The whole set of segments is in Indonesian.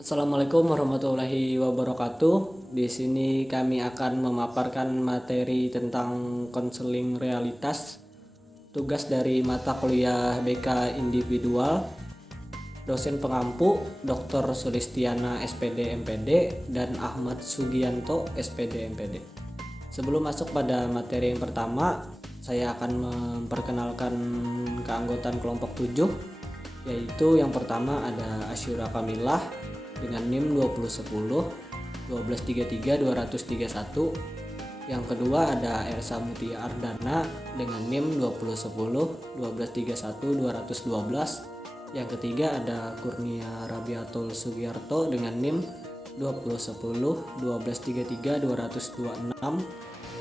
Assalamualaikum warahmatullahi wabarakatuh. Di sini kami akan memaparkan materi tentang konseling realitas, tugas dari mata kuliah BK Individual, dosen pengampu Dr. Sulistiana SPD MPD dan Ahmad Sugianto SPD MPD. Sebelum masuk pada materi yang pertama, saya akan memperkenalkan keanggotaan kelompok 7, yaitu yang pertama ada Asyura Kamilah dengan NIM 2010 1233 231. Yang kedua ada Ersa Mutia Ardana dengan NIM 2010 1231 212. Yang ketiga ada Kurnia Rabiatul Sugiarto dengan NIM 2010 1233 226.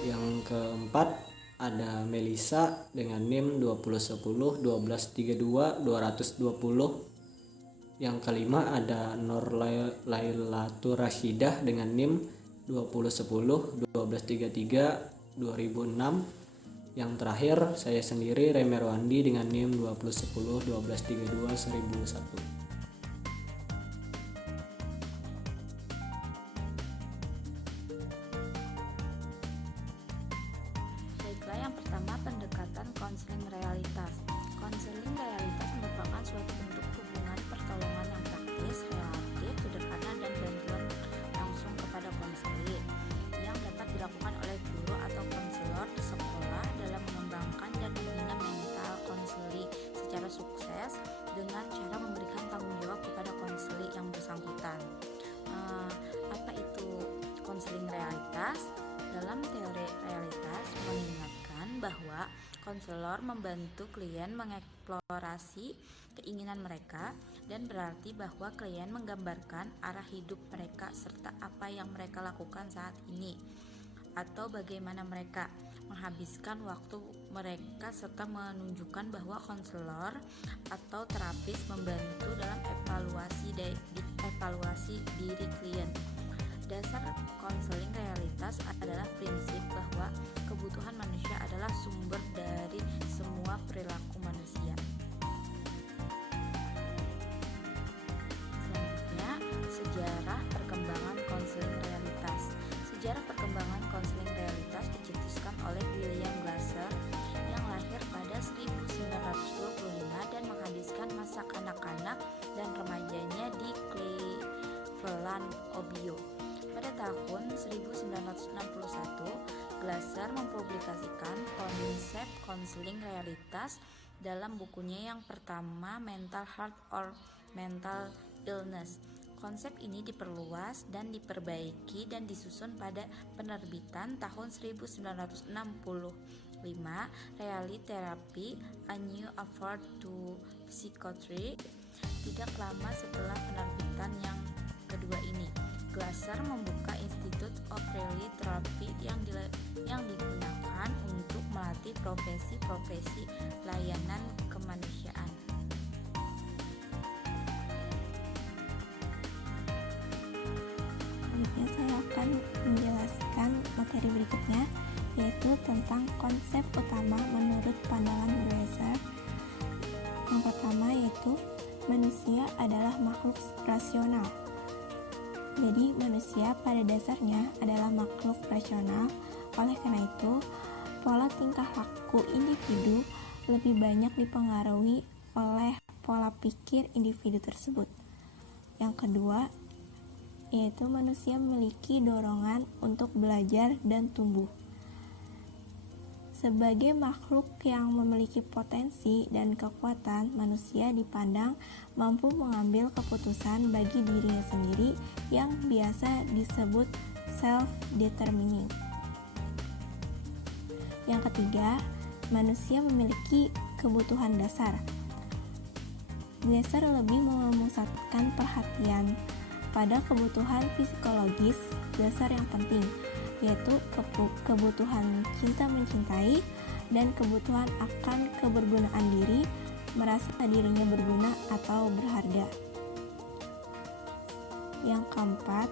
Yang keempat ada Melisa dengan NIM 2010 1232 220. Yang kelima ada Nur Lailatul Rasyidah dengan NIM 2010 1233 2006. Yang terakhir saya sendiri Remerwandi dengan NIM 2010 1232 1001. Baiklah, yang pertama pendekatan konseling realitas. Konseling realitas merupakan suatu bentuk hubungan pertolongan yang praktis, relatif, sederhana, dan bantuan langsung kepada konseli yang dapat dilakukan oleh guru atau konselor di sekolah dalam mengembangkan dan membina mental konseli secara sukses dengan cara memberikan tanggung jawab kepada konseli yang bersangkutan. Apa itu konseling realitas? Dalam teori realitas mengingatkan bahwa konselor membantu klien mengeksplorasi keinginan mereka dan berarti bahwa klien menggambarkan arah hidup mereka serta apa yang mereka lakukan saat ini atau bagaimana mereka menghabiskan waktu mereka serta menunjukkan bahwa konselor atau terapis membantu dalam evaluasi diri klien. Dasar konseling realitas adalah prinsip bahwa kebutuhan manusia adalah sumber dari semua perilaku manusia. Selanjutnya, sejarah perkembangan konseling realitas. Sejarah perkembangan konseling realitas dicetuskan oleh William Glasser yang lahir pada 1925 dan menghabiskan masa kanak-kanak dan remajanya di Cleveland, Ohio. Pada tahun 1961, Glasser mempublikasikan konsep konseling realitas dalam bukunya yang pertama, Mental Health or Mental Illness. Konsep ini diperluas dan diperbaiki dan disusun pada penerbitan tahun 1965, Reality Therapy, A New Approach to Psychiatry. Tidak lama setelah penerbitan yang kedua ini, Glasser membuka Institute of Reality Therapy yang digunakan untuk melatih profesi-profesi layanan kemanusiaan. Selanjutnya saya akan menjelaskan materi berikutnya, yaitu tentang konsep utama menurut pandangan Glasser. Yang pertama yaitu manusia adalah makhluk rasional. Jadi manusia pada dasarnya adalah makhluk rasional. Oleh karena itu, pola tingkah laku individu lebih banyak dipengaruhi oleh pola pikir individu tersebut. Yang kedua, yaitu manusia memiliki dorongan untuk belajar dan tumbuh. Sebagai makhluk yang memiliki potensi dan kekuatan, manusia dipandang mampu mengambil keputusan bagi dirinya sendiri yang biasa disebut self-determining. Yang ketiga, manusia memiliki kebutuhan dasar. Glasser lebih memusatkan perhatian pada kebutuhan psikologis dasar yang penting, yaitu kebutuhan cinta mencintai dan kebutuhan akan kebergunaan diri, merasa dirinya berguna atau berharga. Yang keempat,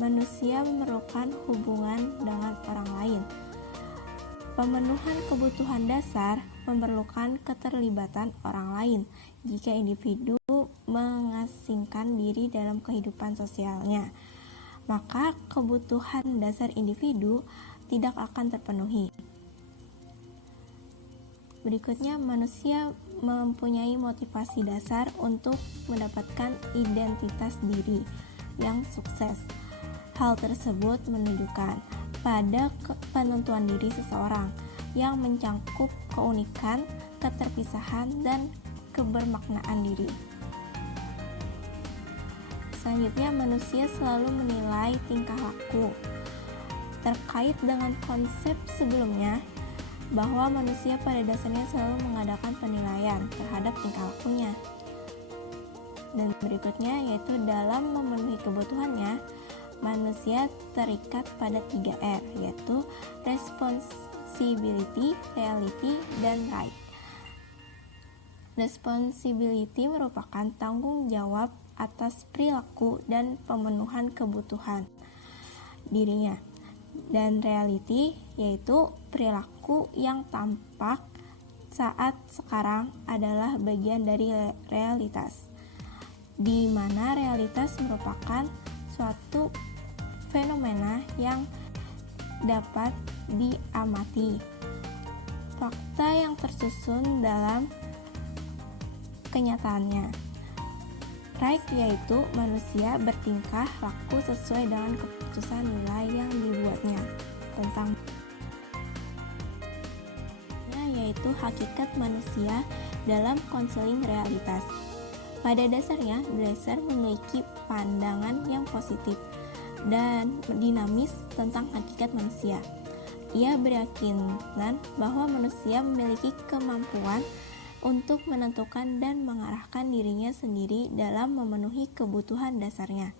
manusia memerlukan hubungan dengan orang lain. Pemenuhan kebutuhan dasar memerlukan keterlibatan orang lain. Jika individu mengasingkan diri dalam kehidupan sosialnya, maka kebutuhan dasar individu tidak akan terpenuhi. Berikutnya, manusia mempunyai motivasi dasar untuk mendapatkan identitas diri yang sukses. Hal tersebut menunjukkan pada penentuan diri seseorang yang mencangkup keunikan, keterpisahan, dan kebermaknaan diri. Selanjutnya, manusia selalu menilai tingkah laku. Terkait dengan konsep sebelumnya, bahwa manusia pada dasarnya selalu mengadakan penilaian terhadap tingkah lakunya. Dan berikutnya yaitu dalam memenuhi kebutuhannya, manusia terikat pada 3R, yaitu responsibility, reality, dan right. Responsibility merupakan tanggung jawab atas perilaku dan pemenuhan kebutuhan dirinya. Dan reality yaitu perilaku yang tampak saat sekarang adalah bagian dari realitas, di mana realitas merupakan suatu fenomena yang dapat diamati, fakta yang tersusun dalam kenyataannya. Right yaitu manusia bertingkah laku sesuai dengan keputusan nilai yang dibuatnya tentang yaitu hakikat manusia dalam konseling realitas. Pada dasarnya, Dresser memiliki pandangan yang positif dan dinamis tentang hakikat manusia. Ia berkeyakinan bahwa manusia memiliki kemampuan untuk menentukan dan mengarahkan dirinya sendiri dalam memenuhi kebutuhan dasarnya.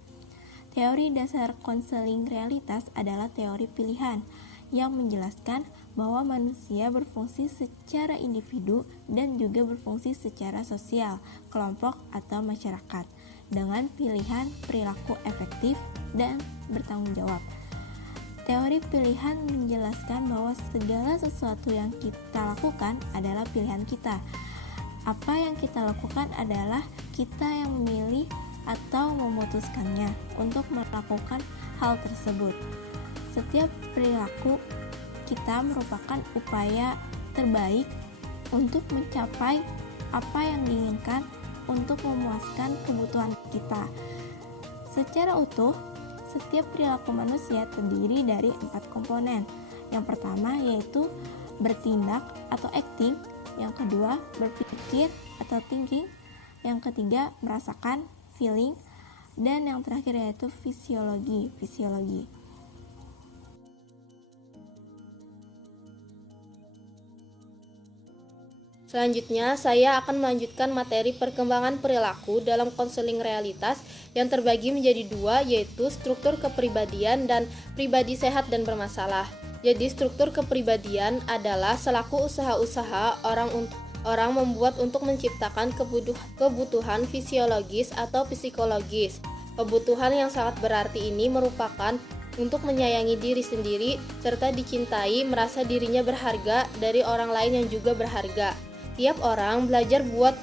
Teori dasar konseling realitas adalah teori pilihan yang menjelaskan bahwa manusia berfungsi secara individu dan juga berfungsi secara sosial, kelompok atau masyarakat, dengan pilihan perilaku efektif dan bertanggung jawab. Teori pilihan menjelaskan bahwa segala sesuatu yang kita lakukan adalah pilihan kita. Apa yang kita lakukan adalah kita yang memilih atau memutuskannya untuk melakukan hal tersebut. Setiap perilaku kita merupakan upaya terbaik untuk mencapai apa yang diinginkan untuk memuaskan kebutuhan kita. Secara utuh, setiap perilaku manusia terdiri dari 4 komponen. Yang pertama yaitu bertindak atau acting, yang kedua berpikir atau thinking, yang ketiga merasakan, feeling, dan yang terakhir yaitu fisiologi. Selanjutnya, saya akan melanjutkan materi perkembangan perilaku dalam konseling realitas yang terbagi menjadi 2, yaitu struktur kepribadian dan pribadi sehat dan bermasalah. Jadi, struktur kepribadian adalah selaku usaha-usaha orang membuat untuk menciptakan kebutuhan fisiologis atau psikologis. Kebutuhan yang sangat berarti ini merupakan untuk menyayangi diri sendiri serta dicintai, merasa dirinya berharga dari orang lain yang juga berharga. Tiap orang belajar buat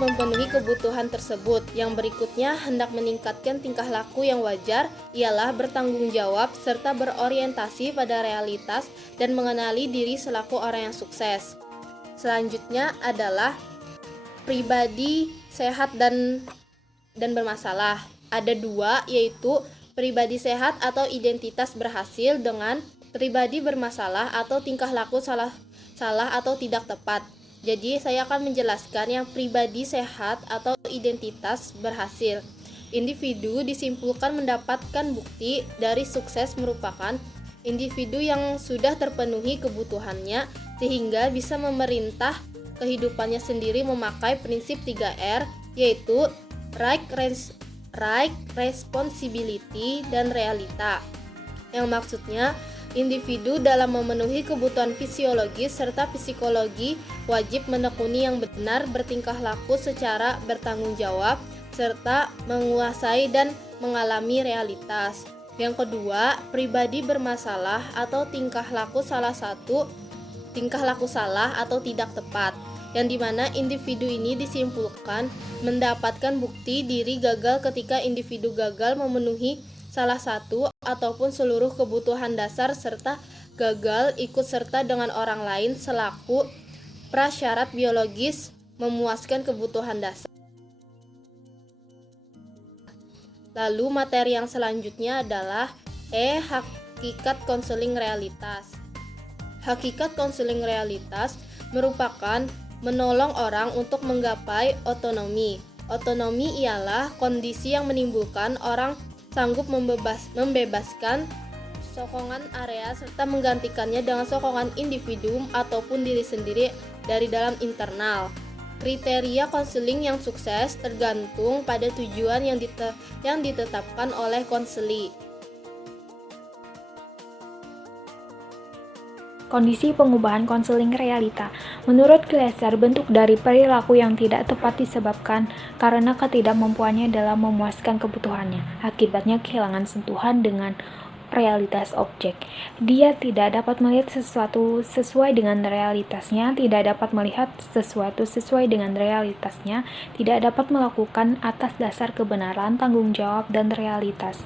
memenuhi kebutuhan tersebut. Yang berikutnya hendak meningkatkan tingkah laku yang wajar ialah bertanggung jawab serta berorientasi pada realitas dan mengenali diri selaku orang yang sukses. Selanjutnya adalah pribadi sehat dan bermasalah. Ada 2, yaitu pribadi sehat atau identitas berhasil dengan pribadi bermasalah atau tingkah laku salah atau tidak tepat. Jadi saya akan menjelaskan yang pribadi sehat atau identitas berhasil. Individu disimpulkan mendapatkan bukti dari sukses merupakan individu yang sudah terpenuhi kebutuhannya sehingga bisa memerintah kehidupannya sendiri memakai prinsip 3R, yaitu right, responsibility, dan realita. Yang maksudnya individu dalam memenuhi kebutuhan fisiologis serta psikologi wajib menekuni yang benar, bertingkah laku secara bertanggung jawab, serta menguasai dan mengalami realitas. Yang kedua, pribadi bermasalah atau tingkah laku salah satu tingkah laku salah atau tidak tepat, yang dimana individu ini disimpulkan mendapatkan bukti diri gagal ketika individu gagal memenuhi salah satu ataupun seluruh kebutuhan dasar serta gagal ikut serta dengan orang lain selaku prasyarat biologis memuaskan kebutuhan dasar. Lalu materi yang selanjutnya adalah hakikat konseling realitas. Hakikat konseling realitas merupakan menolong orang untuk menggapai otonomi. Otonomi ialah kondisi yang menimbulkan orang sanggup membebaskan sokongan area serta menggantikannya dengan sokongan individu ataupun diri sendiri dari dalam internal. Kriteria konseling yang sukses tergantung pada tujuan yang ditetapkan oleh konseli. Kondisi pengubahan konseling realita. Menurut Glasser, bentuk dari perilaku yang tidak tepat disebabkan karena ketidakmampuannya dalam memuaskan kebutuhannya. Akibatnya kehilangan sentuhan dengan realitas objek. Dia tidak dapat melihat sesuatu sesuai dengan realitasnya, tidak dapat melihat sesuatu sesuai dengan realitasnya, tidak dapat melakukan atas dasar kebenaran, tanggung jawab, dan realitas.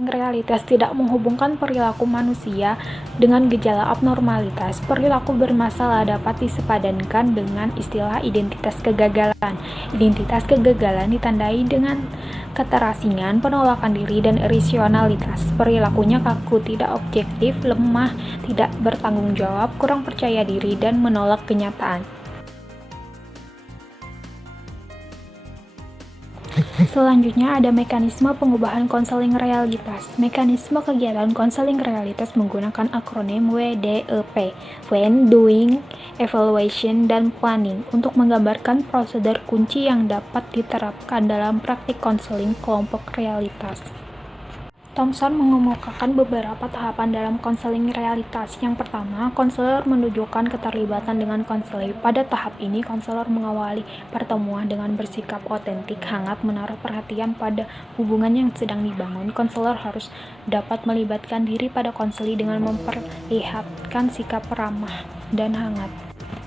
Realitas tidak menghubungkan perilaku manusia dengan gejala abnormalitas. Perilaku bermasalah dapat disepadankan dengan istilah identitas kegagalan. Identitas kegagalan ditandai dengan keterasingan, penolakan diri, dan irasionalitas. Perilakunya kaku, tidak objektif, lemah, tidak bertanggung jawab, kurang percaya diri, dan menolak kenyataan. Selanjutnya ada mekanisme pengubahan konseling realitas. Mekanisme kegiatan konseling realitas menggunakan akronim WDEP, When, Doing, Evaluation, dan Planning untuk menggambarkan prosedur kunci yang dapat diterapkan dalam praktik konseling kelompok realitas. Thomson mengemukakan beberapa tahapan dalam konseling realitas. Yang pertama, konselor menunjukkan keterlibatan dengan konseli. Pada tahap ini, konselor mengawali pertemuan dengan bersikap otentik, hangat, menaruh perhatian pada hubungan yang sedang dibangun. Konselor harus dapat melibatkan diri pada konseli dengan memperlihatkan sikap ramah dan hangat.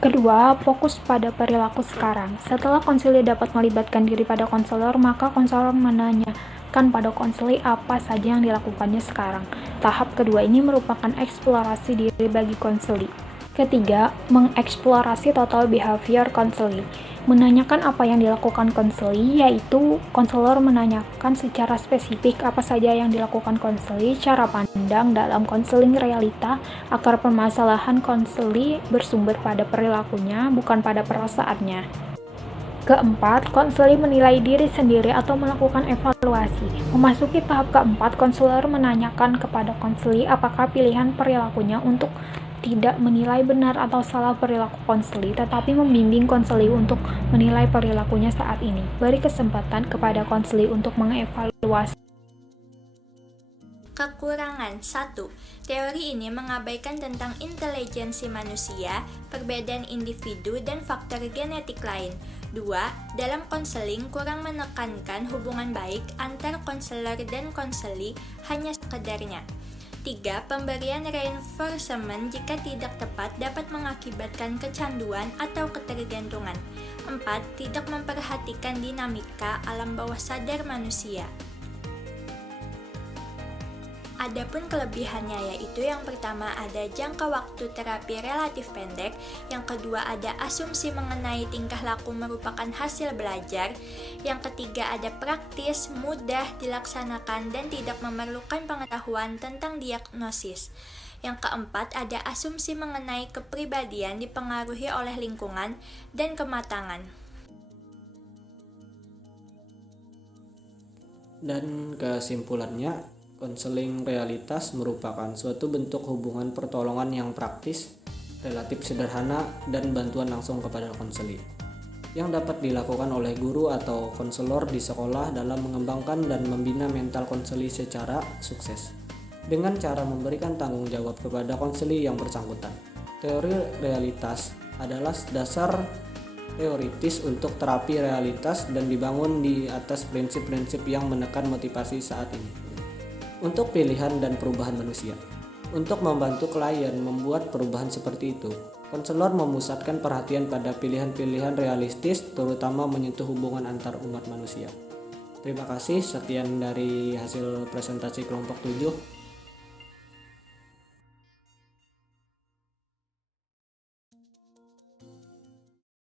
Kedua, fokus pada perilaku sekarang. Setelah konseli dapat melibatkan diri pada konselor, maka konselor menanyakan pada konseli apa saja yang dilakukannya sekarang. Tahap kedua ini merupakan eksplorasi diri bagi konseli. Ketiga, mengeksplorasi total behavior konseli. Menanyakan apa yang dilakukan konseli, yaitu konselor menanyakan secara spesifik apa saja yang dilakukan konseli, cara pandang dalam konseling realita, akar permasalahan konseli bersumber pada perilakunya, bukan pada perasaannya. Keempat, konseli menilai diri sendiri atau melakukan evaluasi. Memasuki tahap keempat, konselor menanyakan kepada konseli apakah pilihan perilakunya untuk tidak menilai benar atau salah perilaku konseli, tetapi membimbing konseli untuk menilai perilakunya saat ini. Beri kesempatan kepada konseli untuk mengevaluasi. Kekurangan 1. Teori ini mengabaikan tentang intelijensi manusia, perbedaan individu, dan faktor genetik lain. 2. Dalam konseling kurang menekankan hubungan baik antar konselor dan konseli, hanya sekedarnya. 3. Pemberian reinforcement jika tidak tepat dapat mengakibatkan kecanduan atau ketergantungan. 4. Tidak memperhatikan dinamika alam bawah sadar manusia. Adapun kelebihannya yaitu yang pertama ada jangka waktu terapi relatif pendek, yang kedua ada asumsi mengenai tingkah laku merupakan hasil belajar, yang ketiga ada praktis, mudah dilaksanakan dan tidak memerlukan pengetahuan tentang diagnosis. Yang keempat ada asumsi mengenai kepribadian dipengaruhi oleh lingkungan dan kematangan. Dan kesimpulannya, konseling realitas merupakan suatu bentuk hubungan pertolongan yang praktis, relatif sederhana, dan bantuan langsung kepada konseli yang dapat dilakukan oleh guru atau konselor di sekolah dalam mengembangkan dan membina mental konseli secara sukses dengan cara memberikan tanggung jawab kepada konseli yang bersangkutan. Teori realitas adalah dasar teoritis untuk terapi realitas dan dibangun di atas prinsip-prinsip yang menekan motivasi saat ini untuk pilihan dan perubahan manusia. Untuk membantu klien membuat perubahan seperti itu, Konselor memusatkan perhatian pada pilihan-pilihan realistis, terutama menyentuh hubungan antar umat manusia. Terima kasih, sekian dari hasil presentasi kelompok 7.